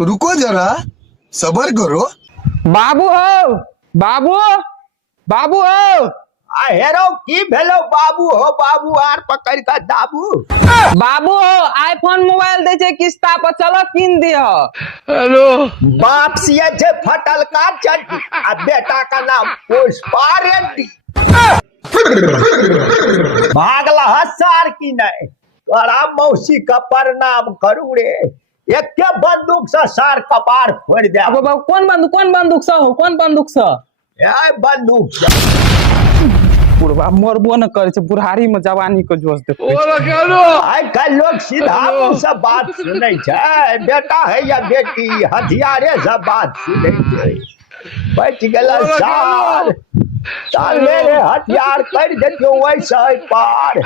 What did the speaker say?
रुको जरा, सबर करो। बाबू हो, बाबू, बाबू हो, आ हेरो की भेलो बाबू हो बाबू आर पकड़ का दाबू। बाबू हो, आईफोन मोबाइल दे छे किस्ता पर, चलो किन दियो। बाप सिया जे फटल का चड्डी आ बेटा का नाम पुष्पा रेड्डी। भागला हसार की नहीं तोरा मौसी का प्रणाम करू रे। एक के बंदूक से सार कपार फोड़ दे। अब बाबू कौन बंदूक से हो, कौन बंदूक से? ए बंदूक से बुढ़वा मरबो न करे छे, बुढ़ारी में जवानी को जोश देखो। आई कल लोग सीधा मुंह से बात सुनै छै, बेटा है या बेटी हथियारे से बात सुनै छै। बच गेला साल साल मेरे हथियार कर देतियो वैसे पार।